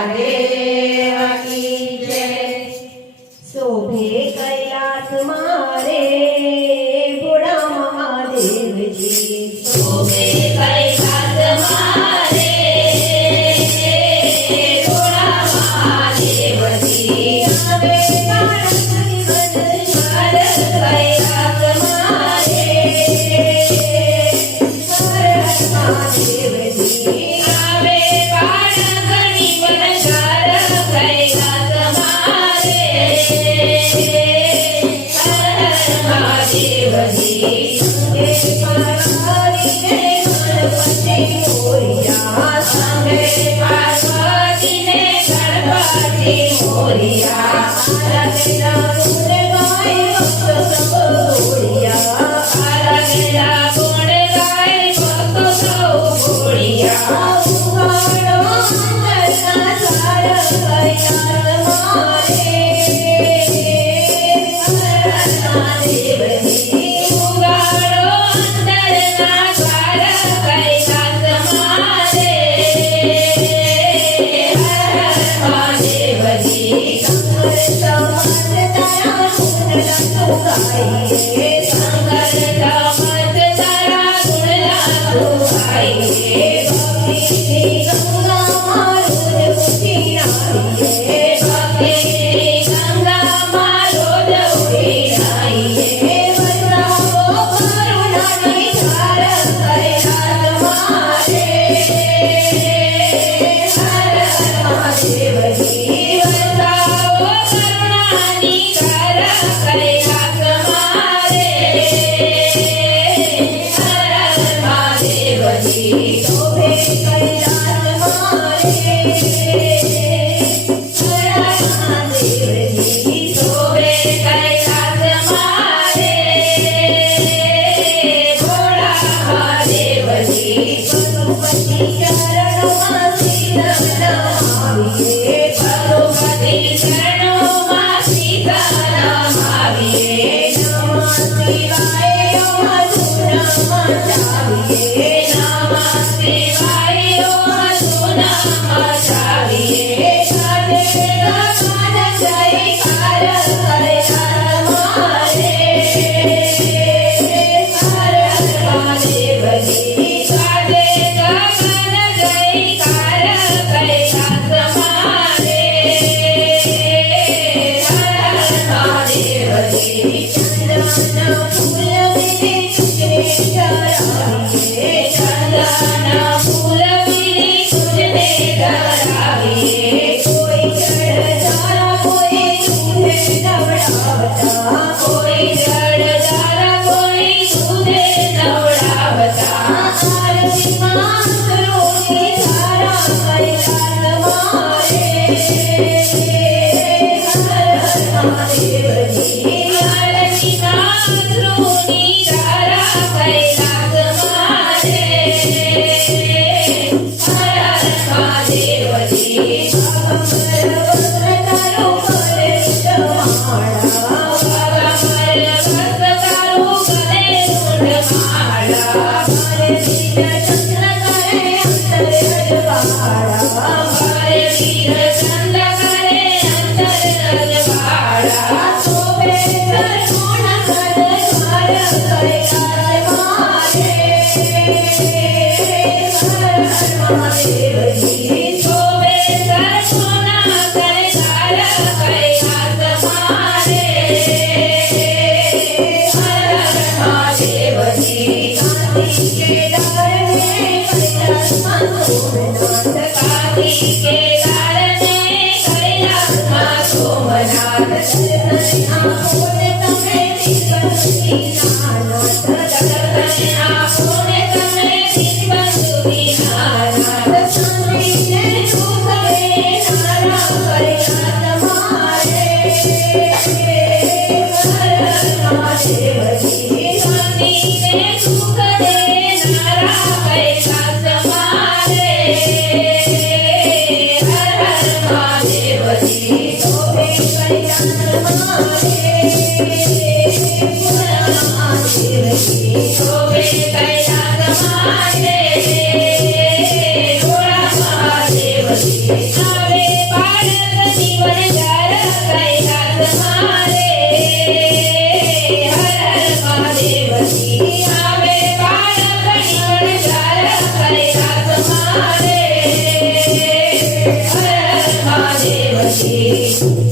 महादेव की जय। शोभे कैलास मारे भोला महादेव जी। शोभे कैलास मारे भोला महादेव जी। आवे पार्वती वनचार कैलास मारे महादेव जी। आवे पार्वती वनचार कैलास मारे महादेव जी। पार्वती ने गणपति मोरिया। संगे पार्वती ने गणपति मोरिया। आरतिला गुण गाय भक्त सब बोलिया। आरतिला गुण गाय भक्त सब बोलिया। उगाड़ो अंतरना सार कैलास मारे महादेव जी। उगाड़ो अंतरना सार कैलास मारे महादेव जी। शंकर समर्थ तारा गुण गाइए। शंकर समर्थ तारा गुण गाइए। भक्ति की गंगा मारो उठी आइए। भक्ति की गंगा मारो उठी आइए। बरसाओ करुणा निधार कैलास मारे महादेव जी। बरसाओ करुणा निधार कैलास मारे महादेव जी। शोभे कैलास मारे महादेव जी। शोभे कैलास मारे भोला महादेव जी। पशुपति चरणों में सीता नमामिए। पशुपति चरणों में सीता नमामिए। नमः शिवाय ओम नमः चाविए। नमः शिवाय ओम नमः चाविए। साधे भगवान जयकार कैलास मारे महादेव जी। साधे भगवान जयकार कैलास मारे महादेव जी। चंदन फूल विधि तुझने चढ़ाइए। चंदन फूल विधि तुझने चढ़ाइए। कोई चढ़ जारा कोई तुझे दौड़ावता। कोई चढ़ जारा कोई तुझे दौड़ावता। आरती मातरो की धारा कैलास मारे महादेव जी। आरती मातरो की धारा कैलास मारे महादेव जी। बागमर वस्त्र करो गले मुंडमाला। बागमर वस्त्र करो गले मुंडमाला। हरे वीर चंद्र करे अंतर रजवाड़ा। हरे वीर चंद्र करे अंतर रजवाड़ा। शोभे त्रिभुवन कर द्वार कैलास मारे महादेव जी। शोभे त्रिभुवन कर द्वार कैलास मारे महादेव जी। काशी के दार में कैलास सोमनाथ। काशी के दार में कैलास सोमनाथ। दर्शन आँखों ने तमें दीपक दीनानाथ। दर्शन आँखों ने तमें दीपक दीनानाथ। स्वामी ने झूठे नारा कैलास मारे महादेव जी। स्वामी ने झूठे नारा कैलास मारे महादेव जी। शोभे कैलास मारे महादेव जी। शोभे कैलास मारे भोला महादेव जी। દેવજી